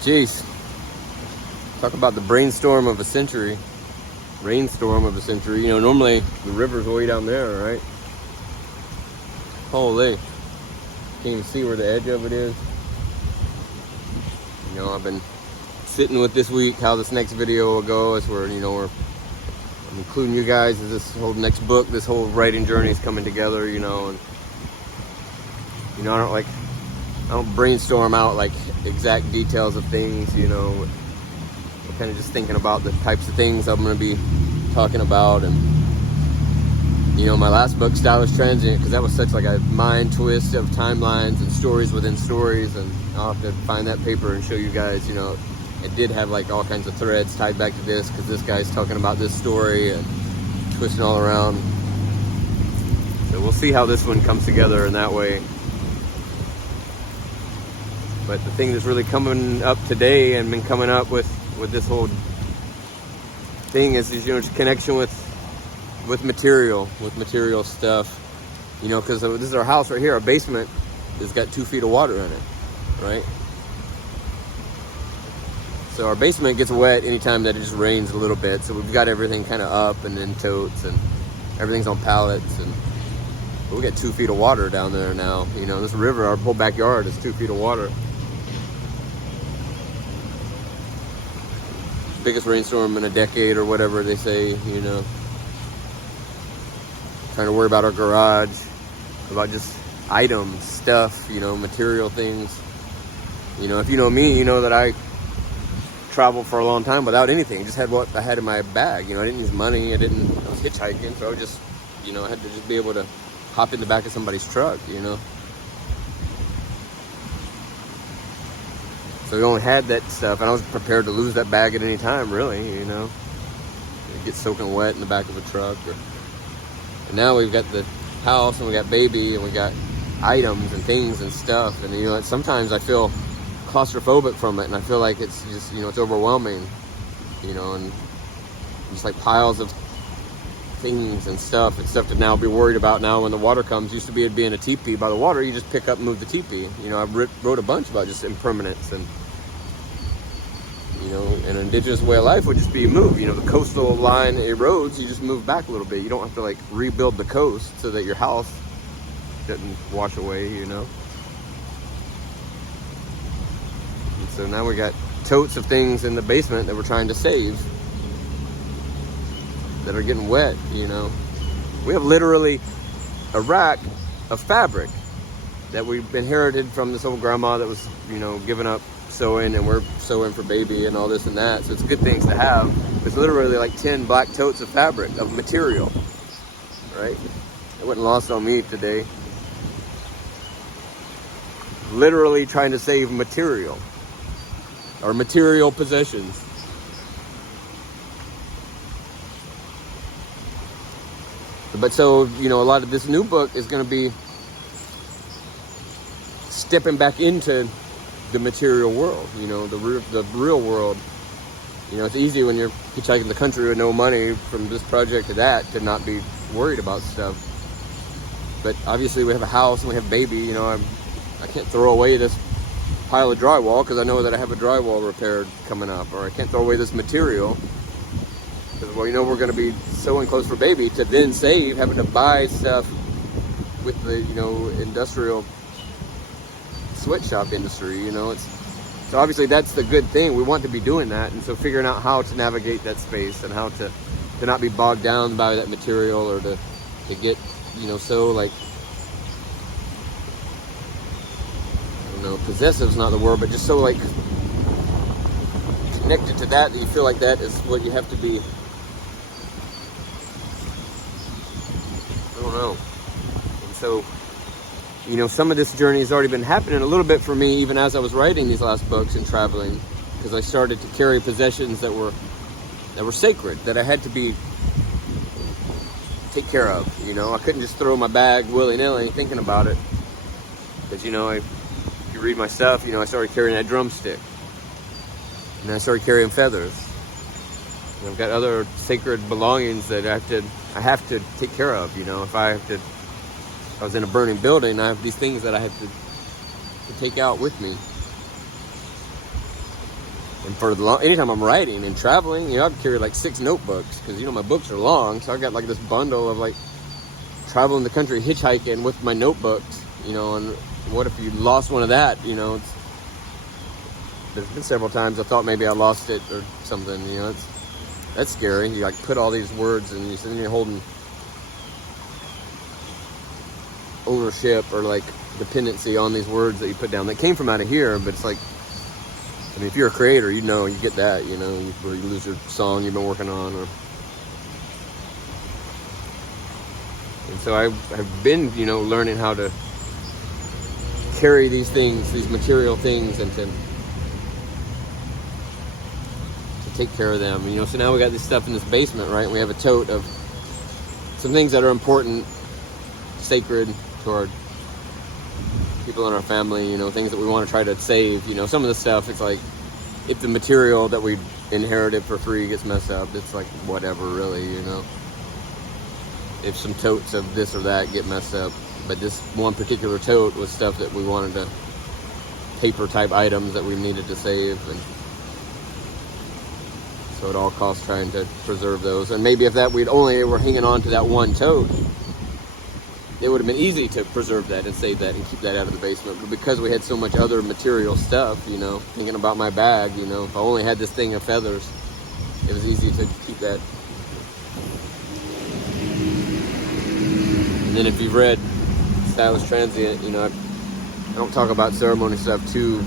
Jeez. Talk about the brainstorm of a century. Rainstorm of a century. You know, normally the river's way down there, right? Holy. Can't even see where the edge of it is. You know, I've been sitting with this week how this next video will go. As we're, you know, I'm including you guys as this whole next book, this whole writing journey is coming together, you know. And, you know, I don't brainstorm out like exact details of things, you know. I'm kind of just thinking about the types of things I'm going to be talking about. And, you know, my last book, Stylish Transient, because that was such like a mind twist of timelines and stories within stories. And I'll have to find that paper and show you guys, you know, it did have like all kinds of threads tied back to this, because this guy's talking about this story and twisting all around. So we'll see how this one comes together in that way. But the thing that's really coming up today and been coming up with this whole thing is, you know, connection with material stuff. You know, because this is our house right here. Our basement has got 2 feet of water in it, right? So our basement gets wet anytime that it just rains a little bit. So we've got everything kind of up and in totes, and everything's on pallets. But we got 2 feet of water down there now. You know, this river, our whole backyard is 2 feet of water. Biggest rainstorm in a decade or whatever they say, you know. Trying to worry about our garage, about just items, stuff, you know, material things. You know, if you know me, you know that I traveled for a long time without anything. Just had what I had in my bag. You know, I didn't use money. I was hitchhiking, so I just, you know, I had to just be able to hop in the back of somebody's truck, you know. So we only had that stuff, and I was prepared to lose that bag at any time, really, you know. It gets soaking wet in the back of a truck. And now we've got the house, and we got baby, and we got items and things and stuff. And, you know, sometimes I feel claustrophobic from it, and I feel like it's just, you know, it's overwhelming, you know, and just like piles of things and stuff to now be worried about now when the water comes. Used to be it'd be in a teepee by the water, you just pick up and move the teepee. You know, I wrote a bunch about just impermanence, and, you know, an indigenous way of life would just be move. You know, the coastal line erodes, you just move back a little bit. You don't have to like rebuild the coast so that your house doesn't wash away, you know. And so now we got totes of things in the basement that we're trying to save that are getting wet, you know. We have literally a rack of fabric that we've inherited from this old grandma that was, you know, giving up sewing, and we're sewing for baby and all this and that. So it's good things to have. It's literally like 10 black totes of fabric, of material, right? It wasn't lost on me today. Literally trying to save material, or material possessions. But so, you know, a lot of this new book is going to be stepping back into the material world, you know, the real world. You know, it's easy when you're hitchhiking the country with no money from this project to that to not be worried about stuff. But obviously we have a house and we have baby, you know, I can't throw away this pile of drywall because I know that I have a drywall repaired coming up, or I can't throw away this material because, well, you know, we're going to be sewing clothes for baby, to then save having to buy stuff with the, you know, industrial sweatshop industry, you know. So obviously that's the good thing. We want to be doing that, and so figuring out how to navigate that space and how to not be bogged down by that material, or to get, you know, so like, I don't know, possessive's not the word, but just so like connected to that you feel like that is what you have to be. I don't know. And so, you know, some of this journey has already been happening a little bit for me, even as I was writing these last books and traveling, because I started to carry possessions that were sacred, that I had to take care of. You know, I couldn't just throw my bag willy-nilly thinking about it, because, you know, if you read my stuff, you know, I started carrying that drumstick, and I started carrying feathers. And I've got other sacred belongings that I have to take care of. You know, if I was in a burning building, I have these things that I have to take out with me. And for anytime I'm writing and traveling, I'd carry like 6 notebooks because, my books are long. So I got like this bundle of like traveling the country hitchhiking with my notebooks, and what if you lost one of that, there's been several times I thought maybe I lost it or something, that's scary. You like put all these words and you're holding ownership or like dependency on these words that you put down that came from out of here, but it's like, if you're a creator, you get that, where you lose your song you've been working on. And so I've been, learning how to carry these things, these material things, and to take care of them. So now we got this stuff in this basement, right? We have a tote of some things that are important, sacred to our people in our family, things that we want to try to save. Some of the stuff, it's like, if the material that we inherited for free gets messed up, it's like whatever, really, if some totes of this or that get messed up. But this one particular tote was stuff that we wanted to, paper type items that we needed to save, and so at all costs trying to preserve those. And maybe if that we'd only were hanging on to that one tote, it would have been easy to preserve that and save that and keep that out of the basement. But because we had so much other material stuff, thinking about my bag, if I only had this thing of feathers, it was easy to keep that. And then if you've read Stylish Transient, I don't talk about ceremony stuff too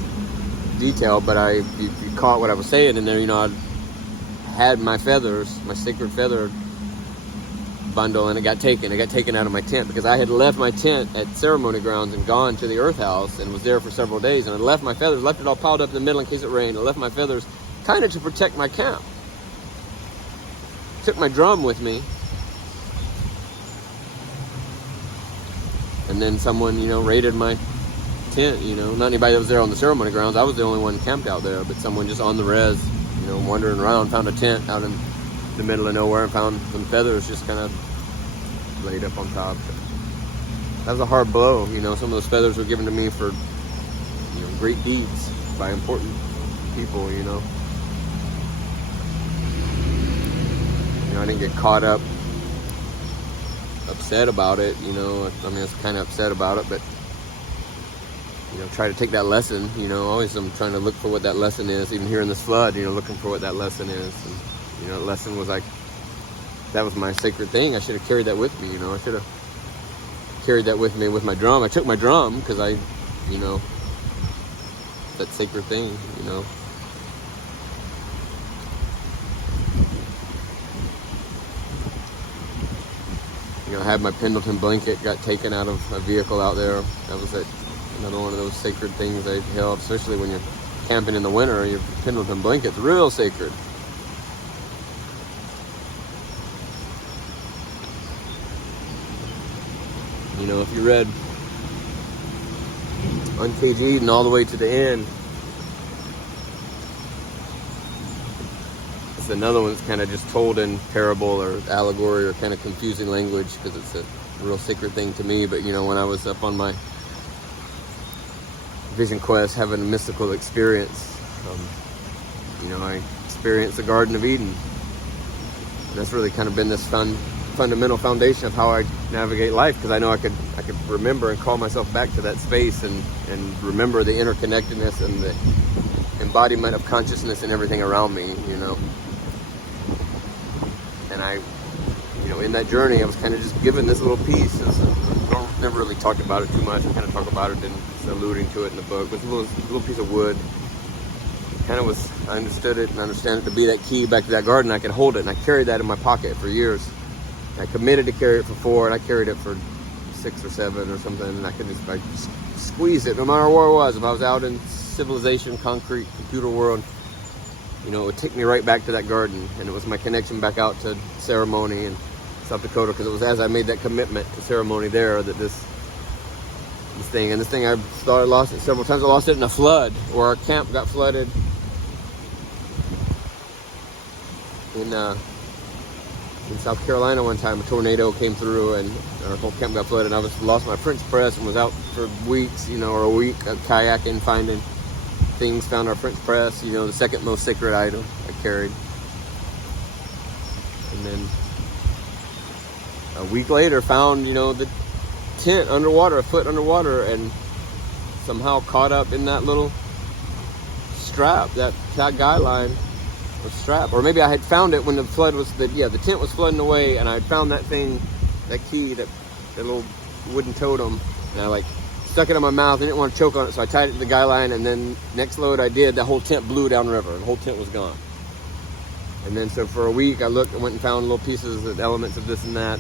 detailed, but you caught what I was saying in there. I had my feathers, my sacred feather bundle, and it got taken out of my tent because I had left my tent at ceremony grounds and gone to the earth house and was there for several days, and I left my feathers, left it all piled up in the middle in case it rained. I left my feathers kind of to protect my camp. Took my drum with me, and then someone raided my tent. Not anybody that was there on the ceremony grounds. I was the only one camped out there, but someone just on the res, wandering around, found a tent out in the middle of nowhere and found some feathers just kind of laid up on top. That was a hard blow. Some of those feathers were given to me for great deeds by important people. I didn't get caught up upset about it. I was kind of upset about it, but try to take that lesson. Always I'm trying to look for what that lesson is. Even here in this flood, looking for what that lesson is. And, the lesson was like, that was my sacred thing. I should have carried that with me, I should have carried that with me with my drum. I took my drum because that sacred thing, I had my Pendleton blanket, got taken out of a vehicle out there. That was another one of those sacred things I held, especially when you're camping in the winter. Your Pendleton blanket's real sacred. If you read Uncaged Eden all the way to the end, it's another one that's kind of just told in parable or allegory or kind of confusing language because it's a real sacred thing to me. But, when I was up on my vision quest having a mystical experience, I experienced the Garden of Eden. And that's really kind of been this fundamental foundation of how I navigate life, because I know I could remember and call myself back to that space and remember the interconnectedness and the embodiment of consciousness and everything around me, And I, in that journey, I was kind of just given this little piece. Never really talked about it too much. I kind of talk about it and alluding to it in the book. But it's a little piece of wood. I understood it and understand it to be that key back to that garden. I could hold it, and I carried that in my pocket for years. I committed to carry it for 4, and I carried it for 6 or 7 or something, and I just squeeze it no matter where it was. If I was out in civilization, concrete, computer world, it would take me right back to that garden. And it was my connection back out to ceremony in South Dakota, because it was as I made that commitment to ceremony there that this thing I thought I lost it several times. I lost it in a flood, where our camp got flooded in South Carolina one time. A tornado came through and our whole camp got flooded. I lost my French press and was out for weeks, or a week kayaking, things, found our French press, the second most sacred item I carried. And then a week later found, the tent underwater, a foot underwater, and somehow caught up in that little strap, that guy line or strap. Or maybe I had found it when the flood was, the tent was flooding away, and I had found that thing, that key, that little wooden totem, and I stuck it in my mouth. I didn't want to choke on it, so I tied it to the guy line, and then next load I did, the whole tent blew downriver, and the whole tent was gone. And then so for a week I looked and went and found little pieces of elements of this and that,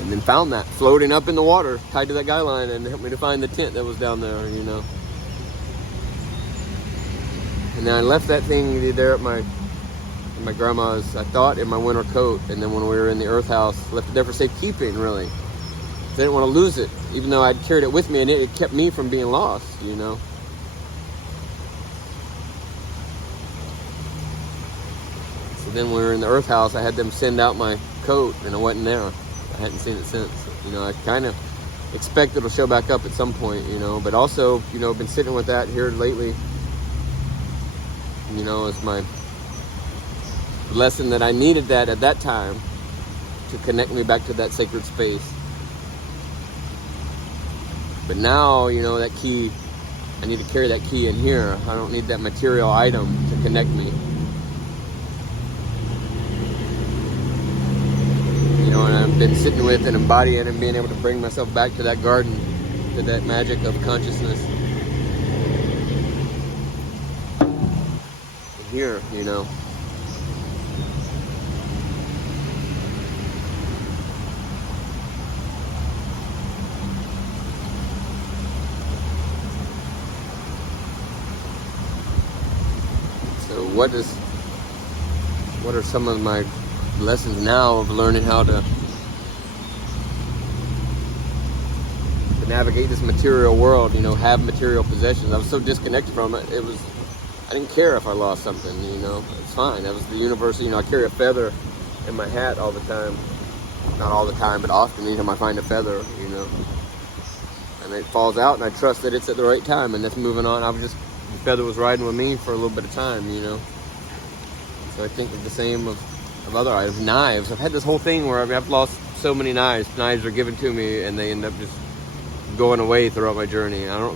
and then found that floating up in the water, tied to that guy line, and helped me to find the tent that was down there, And then I left that thing there at my grandma's, I thought, in my winter coat. And then when we were in the earth house, left it there for safekeeping, really. I didn't want to lose it, even though I'd carried it with me, and it kept me from being lost, So then when we were in the earth house, I had them send out my coat, and it wasn't there. I hadn't seen it since. I kind of expect it'll show back up at some point, But also, I've been sitting with that here lately, as my lesson that I needed that at that time to connect me back to that sacred space. But now, that key, I need to carry that key in here. I don't need that material item to connect me. And I've been sitting with and embodying and being able to bring myself back to that garden, to that magic of consciousness. And here, So what are some of my lessons now of learning how to navigate this material world, have material possessions? I was so disconnected from it. I didn't care if I lost something, it's fine. That was the universe. I carry a feather in my hat all the time. Not all the time, but often anytime I find a feather, and it falls out, and I trust that it's at the right time, and that's moving on. The feather was riding with me for a little bit of time, So I think of the same of other items. Knives. I've had this whole thing where I've lost so many knives. Knives are given to me, and they end up just going away throughout my journey. I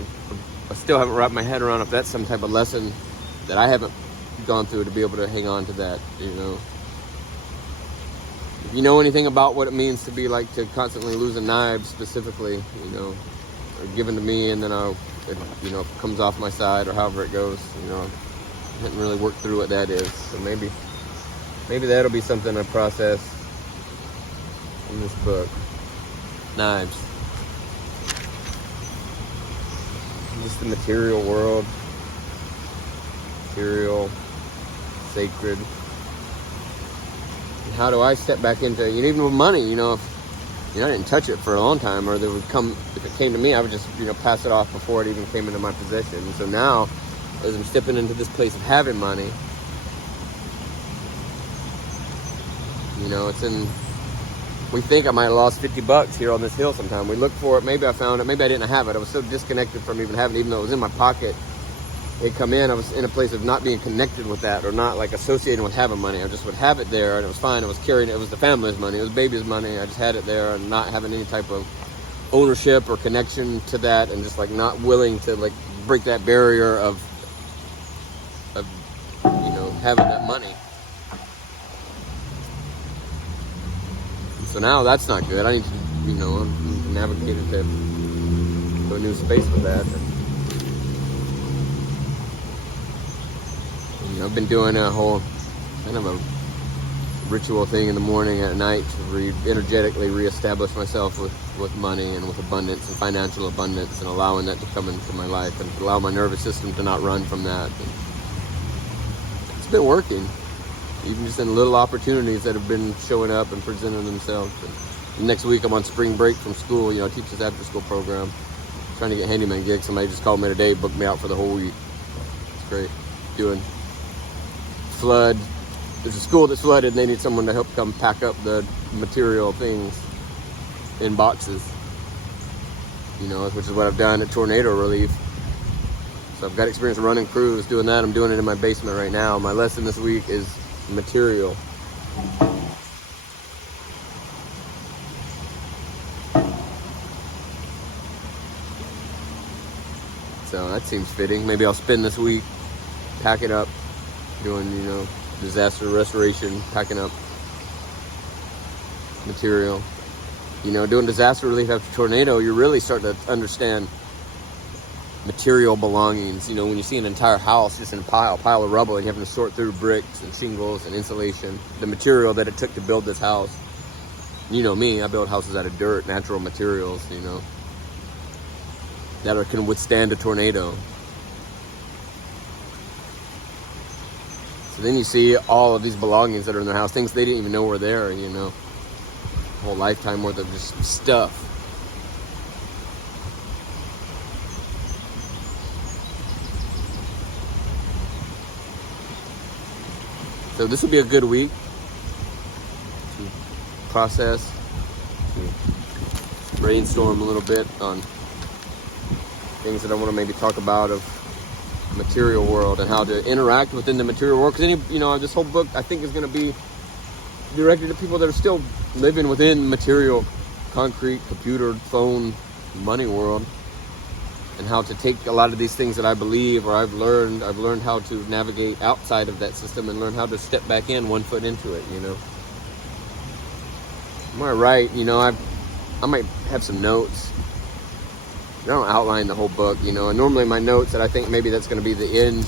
still haven't wrapped my head around if that's some type of lesson that I haven't gone through to be able to hang on to that, If you know anything about what it means to be to constantly losing knives specifically, are given to me, and then it comes off my side, or however it goes, I haven't really worked through what that is. So maybe that'll be something I process in this book. Knives. Just the material world. Material. Sacred. And how do I step back into, even with money, if I didn't touch it for a long time, or if it came to me, I would just, pass it off before it even came into my possession. And so now, as I'm stepping into this place of having money, we think I might have lost $50 here on this hill sometime. We looked for it, maybe I found it, maybe I didn't have it. I was so disconnected from even having it, even though it was in my pocket. It'd come in, I was in a place of not being connected with that, or not associating with having money. I just would have it there, and it was fine. I was carrying it. It was the family's money. It was baby's money. I just had it there, and not having any type of ownership or connection to that, and just not willing to break that barrier of having that money. So now that's not good. I need to, navigate it to a new space with that. And, I've been doing a whole kind of a ritual thing in the morning and at night to energetically reestablish myself with money and with abundance and financial abundance, and allowing that to come into my life, and allow my nervous system to not run from that. And it's been working. Even just in little opportunities that have been showing up and presenting themselves. And next week I'm on spring break from school. I teach this after school program. Trying to get handyman gigs. Somebody just called me today, booked me out for the whole week. It's great. Doing flood. There's a school that's flooded, and they need someone to help come pack up the material things in boxes. which is what I've done at tornado relief. So I've got experience running crews, doing that. I'm doing it in my basement right now. My lesson this week is material. So that seems fitting. Maybe I'll spend this week packing up, doing, disaster restoration, packing up material. Doing disaster relief after tornado, you really start to understand material belongings. When you see an entire house just in a pile of rubble, and you have to sort through bricks and shingles and insulation, the material that it took to build this house. Me, I build houses out of dirt, natural materials, that can withstand a tornado. So then you see all of these belongings that are in their house, things they didn't even know were there, a whole lifetime worth of just stuff. So this will be a good week to process, to brainstorm a little bit on things that I want to maybe talk about of the material world and how to interact within the material world. Because this whole book I think is going to be directed to people that are still living within material, concrete, computer, phone, money world, and how to take a lot of these things that I believe or I've learned how to navigate outside of that system and learn how to step back in, one foot into it. I might write, I might have some notes. I don't outline the whole book, and normally my notes that I think maybe that's going to be the end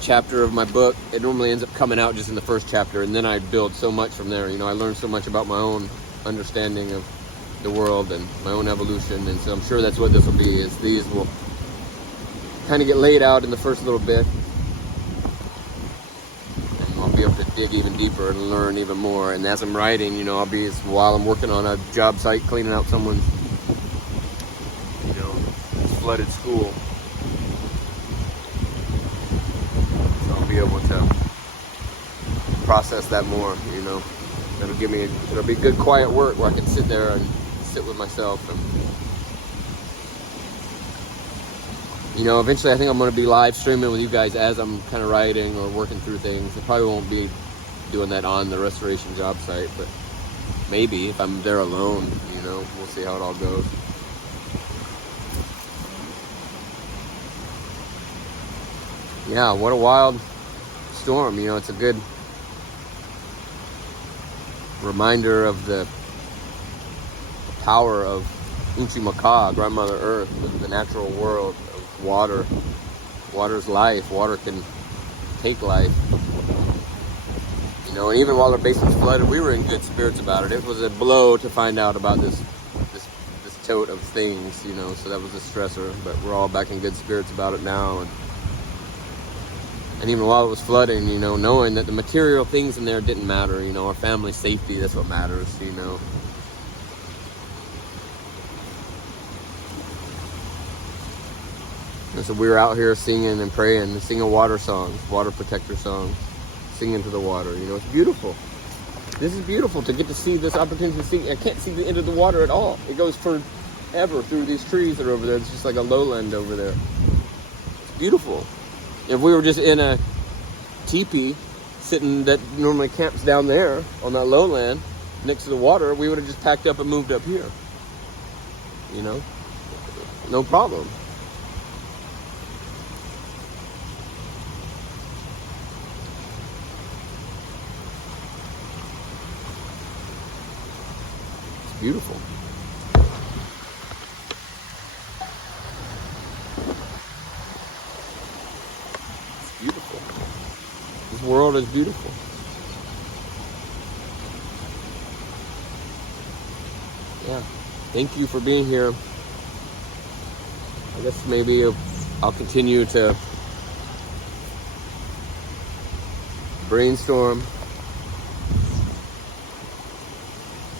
chapter of my book, it normally ends up coming out just in the first chapter, and then I build so much from there. I learned so much about my own understanding of the world and my own evolution, and so I'm sure that's what this will be, is these will kind of get laid out in the first little bit, and I'll be able to dig even deeper and learn even more. And as I'm writing, I'll be, while I'm working on a job site cleaning out someone's flooded school, so I'll be able to process that more. It'll be good quiet work where I can sit there and sit with myself. And eventually I think I'm going to be live streaming with you guys as I'm kind of writing or working through things. I probably won't be doing that on the restoration job site, but maybe if I'm there alone, we'll see how it all goes. Yeah, what a wild storm. It's a good reminder of the power of Unchimaka, Grandmother Earth, the natural world of water. Water's life. Water can take life. And even while our basement's flooded, we were in good spirits about it. It was a blow to find out about this tote of things, so that was a stressor. But we're all back in good spirits about it now. And even while it was flooding, knowing that the material things in there didn't matter, our family's safety, that's what matters, And so we were out here singing and praying and singing water songs, water protector songs, singing to the water. It's beautiful. This is beautiful to get to see this opportunity to see. I can't see the end of the water at all. It goes forever through these trees that are over there. It's just like a lowland over there. It's beautiful. If we were just in a teepee sitting that normally camps down there on that lowland next to the water, we would have just packed up and moved up here. No problem. It's beautiful. Beautiful. This world is beautiful. Yeah. Thank you for being here. I guess maybe I'll continue to brainstorm.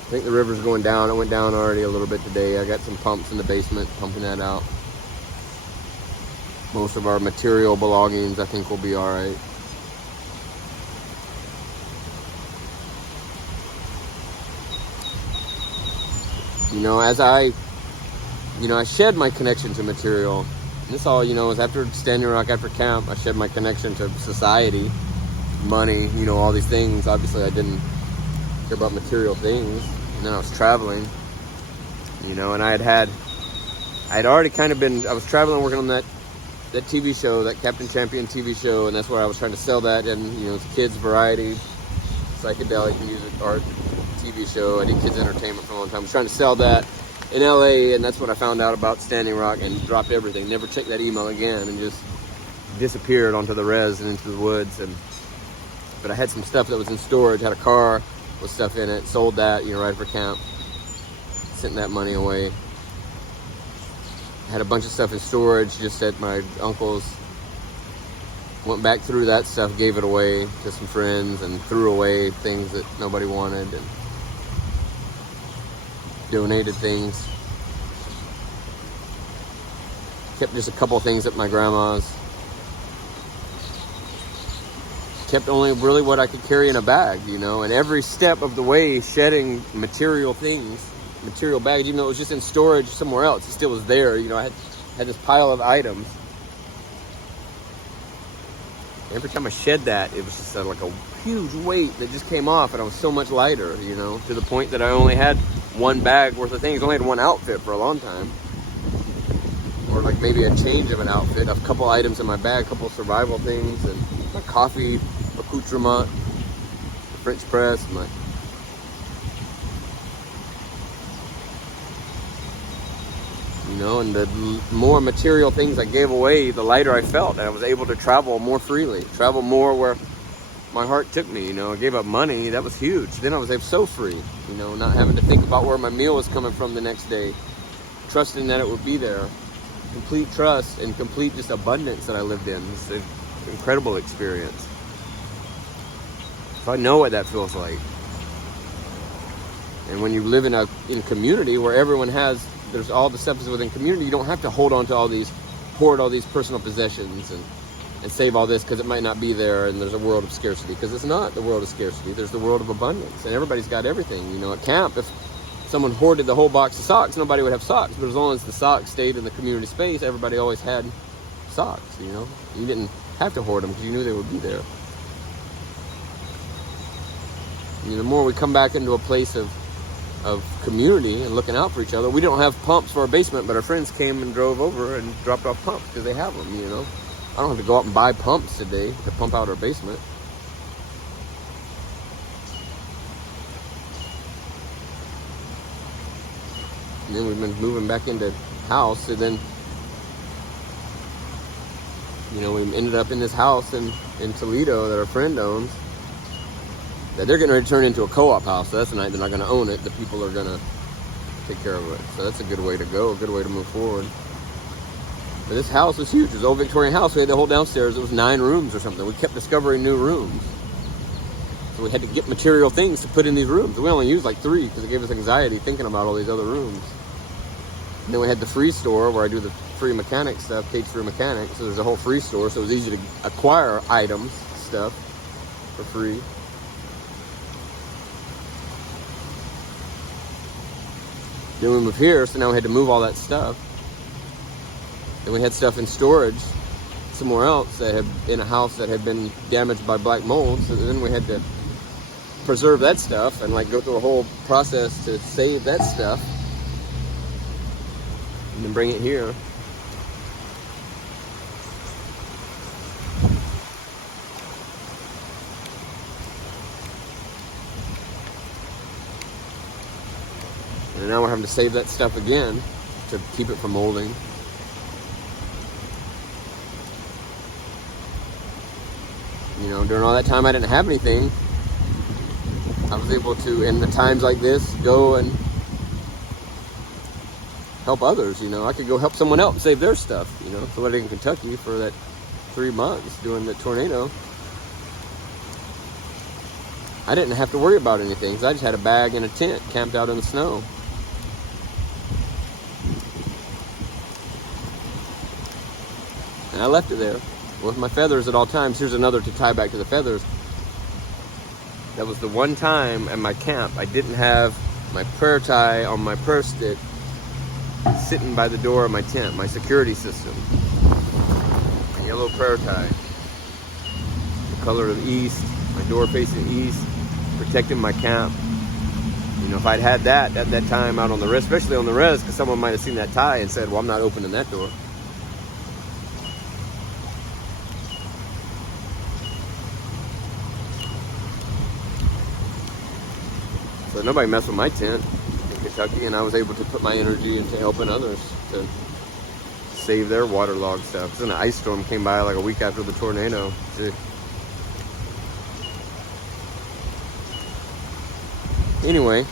I think the river's going down. It went down already a little bit today. I got some pumps in the basement, pumping that out. Most of our material belongings, I think, will be all right. As I I shed my connection to material. And this all, was after Standing Rock, after camp. I shed my connection to society, money, all these things. Obviously, I didn't care about material things. And then I was traveling, and I'd already kind of I was traveling, working on that TV show, that Captain Champion TV show, and that's where I was trying to sell that. And, it's kids' variety, psychedelic music, art TV show. I did kids' entertainment for a long time. I was trying to sell that in LA, and that's when I found out about Standing Rock and dropped everything. Never checked that email again, and just disappeared onto the res and into the woods. But I had some stuff that was in storage, had a car with stuff in it, sold that, right for camp, sent that money away. Had a bunch of stuff in storage just at my uncle's. Went back through that stuff, gave it away to some friends, and threw away things that nobody wanted, and donated things. Kept just a couple things at my grandma's. Kept only really what I could carry in a bag, and every step of the way shedding material things, material baggage, even though it was just in storage somewhere else, it still was there. I had this pile of items. Every time I shed that, it was just like a huge weight that just came off, and I was so much lighter, to the point that I only had one bag worth of things. I only had one outfit for a long time. Or like maybe a change of an outfit, a couple items in my bag, a couple survival things, and my coffee accoutrement, the French press, and the more material things I gave away, the lighter I felt, and I was able to travel more freely, travel more where my heart took me. I gave up money, that was huge. Then I was so free, not having to think about where my meal was coming from the next day, trusting that it would be there. Complete trust and complete just abundance that I lived in. It's an incredible experience. So I know what that feels like. And when you live in a community where everyone there's all the stuff is within community, you don't have to hoard all these personal possessions and save all this because it might not be there, and there's a world of scarcity, because it's not the world of scarcity. There's the world of abundance, and everybody's got everything. At camp, if someone hoarded the whole box of socks, nobody would have socks. But as long as the socks stayed in the community space, everybody always had socks. You didn't have to hoard them because you knew they would be there. The more we come back into a place of community and looking out for each other. We don't have pumps for our basement, but our friends came and drove over and dropped off pumps because they have them. I don't have to go out and buy pumps today to pump out our basement. And then we've been moving back into house, and then we ended up in this house in Toledo that our friend owns, that they're getting ready to turn into a co-op house. So that's the night they're not going to own it. The people are going to take care of it. So that's a good way to go, a good way to move forward. But this house was huge. It was an old Victorian house. We had the whole downstairs. It was 9 rooms or something. We kept discovering new rooms. So we had to get material things to put in these rooms. We only used like 3 because it gave us anxiety thinking about all these other rooms. And then we had the free store where I do the free mechanic stuff, Kate's Free Mechanic. So there's a whole free store. So it was easy to acquire items, stuff for free. Then we moved here, so now we had to move all that stuff. Then we had stuff in storage somewhere else that had in a house that had been damaged by black mold. So then we had to preserve that stuff and go through a whole process to save that stuff and then bring it here. And now we're having to save that stuff again to keep it from molding. During all that time I didn't have anything. I was able to, in the times like this, go and help others. I could go help someone else save their stuff. Somebody in Kentucky for that 3 months during the tornado. I didn't have to worry about anything because I just had a bag and a tent camped out in the snow. And I left it there with my feathers at all times. Here's another to tie back to the feathers. That was the one time at my camp I didn't have my prayer tie on my prayer stick sitting by the door of my tent, my security system. A yellow prayer tie, the color of east, my door facing east, protecting my camp. You know, if I'd had that at that time out on the res, especially on the res, because someone might have seen that tie and said, well, I'm not opening that door. So nobody messed with my tent in Kentucky, and I was able to put my energy into helping others to save their waterlogged stuff. Because an ice storm came by like a week after the tornado. Gee. Anyway,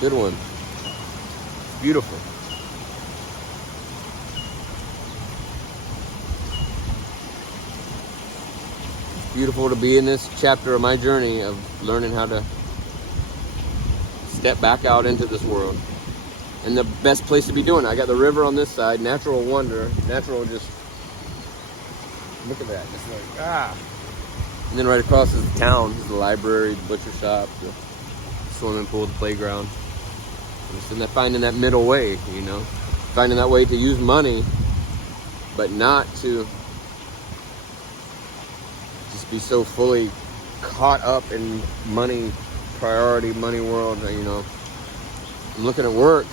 good one. Beautiful. Beautiful to be in this chapter of my journey of learning how to step back out into this world. And the best place to be doing it. I got the river on this side, natural wonder, natural just, look at that, just like, And then right across is the town, is the library, the butcher shop, the swimming pool, the playground. Just in that, finding that middle way, you know, finding that way to use money, but not to just be so fully caught up in money, priority, money world. You know, I'm looking at work.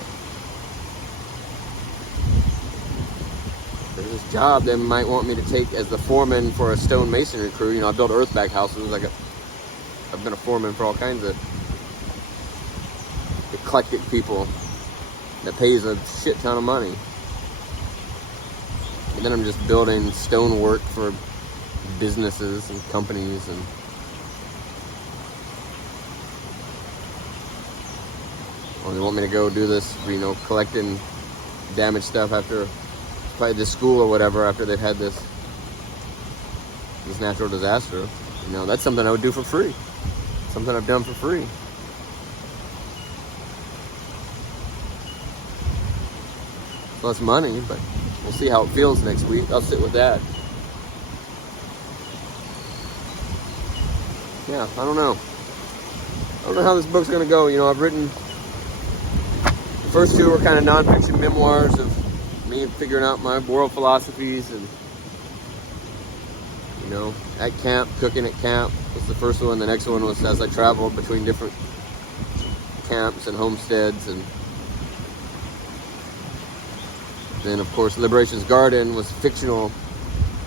There's this job they might want me to take as the foreman for a stone masonry crew. You know, I built earthback houses. I've been a foreman for all kinds of eclectic people that pays a shit ton of money. And then I'm just building stonework for businesses and companies, and they want me to go do this, you know, collecting damaged stuff after this school or whatever, after they've had this natural disaster. You know, that's something I would do for free. Something I've done for free. Less money, but we'll see how it feels next week. I'll sit with that. Yeah, I don't know. I don't know how this book's gonna go. You know, I've written, the first two are kind of nonfiction memoirs of me figuring out my world philosophies, and, you know, at camp, cooking at camp was the first one. The next one was as I traveled between different camps and homesteads, and then, of course, Liberation's Garden was a fictional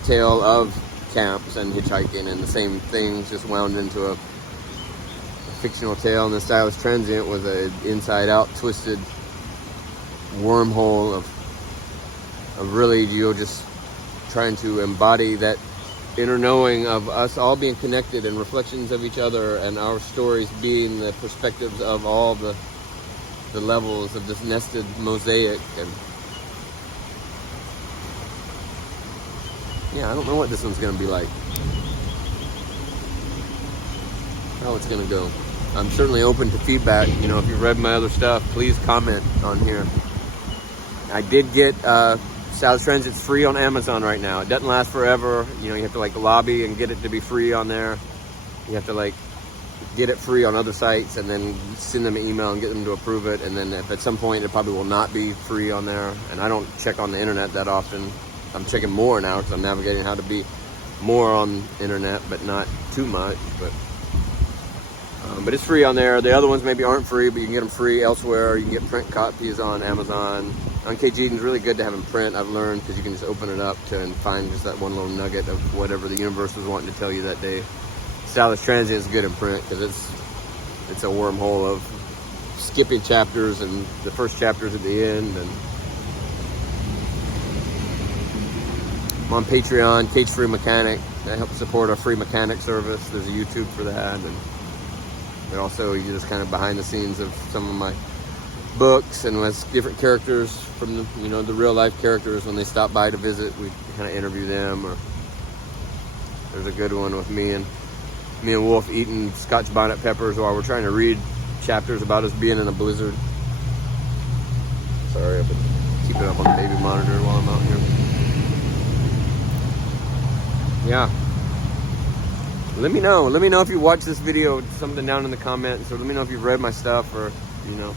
tale of camps and hitchhiking, and the same things just wound into a fictional tale. And the Stylish Transient was an inside-out, twisted wormhole of really, you know, just trying to embody that inner knowing of us all being connected and reflections of each other, and our stories being the perspectives of all the levels of this nested mosaic. And yeah, I don't know what this one's going to be like. How it's going to go. I'm certainly open to feedback. You know, if you've read my other stuff, please comment on here. I did get Stylish Transit's free on Amazon right now. It doesn't last forever. You know, you have to like lobby and get it to be free on there. You have to like get it free on other sites and then send them an email and get them to approve it. And then if at some point it probably will not be free on there. And I don't check on the internet that often. I'm checking more now because I'm navigating how to be more on internet, but not too much. But it's free on there. The other ones maybe aren't free, but you can get them free elsewhere. You can get print copies on Amazon. On KG, it's really good to have in print, I've learned, because you can just open it up and find just that one little nugget of whatever the universe was wanting to tell you that day. Stylish Transient is good in print because it's a wormhole of skipping chapters, and the first chapter's at the end. And I'm on Patreon, Cage Free Mechanic. I help support our free mechanic service. There's a YouTube for that. And also, you just kind of behind the scenes of some of my books, and with different characters from the, you know, the real life characters, when they stop by to visit, we kind of interview them. Or there's a good one with me and Wolf eating Scotch bonnet peppers while we're trying to read chapters about us being in a blizzard. Sorry, I've been keeping up on the baby monitor while I'm out here. Yeah. Let me know. Let me know if you watch this video, something down in the comments, or let me know if you've read my stuff, or, you know.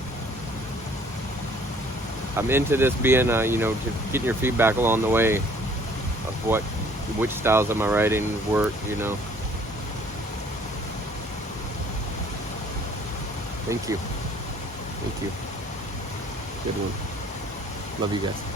I'm into this being, you know, getting your feedback along the way of which styles of my writing work, you know. Thank you. Thank you. Good one. Love you guys.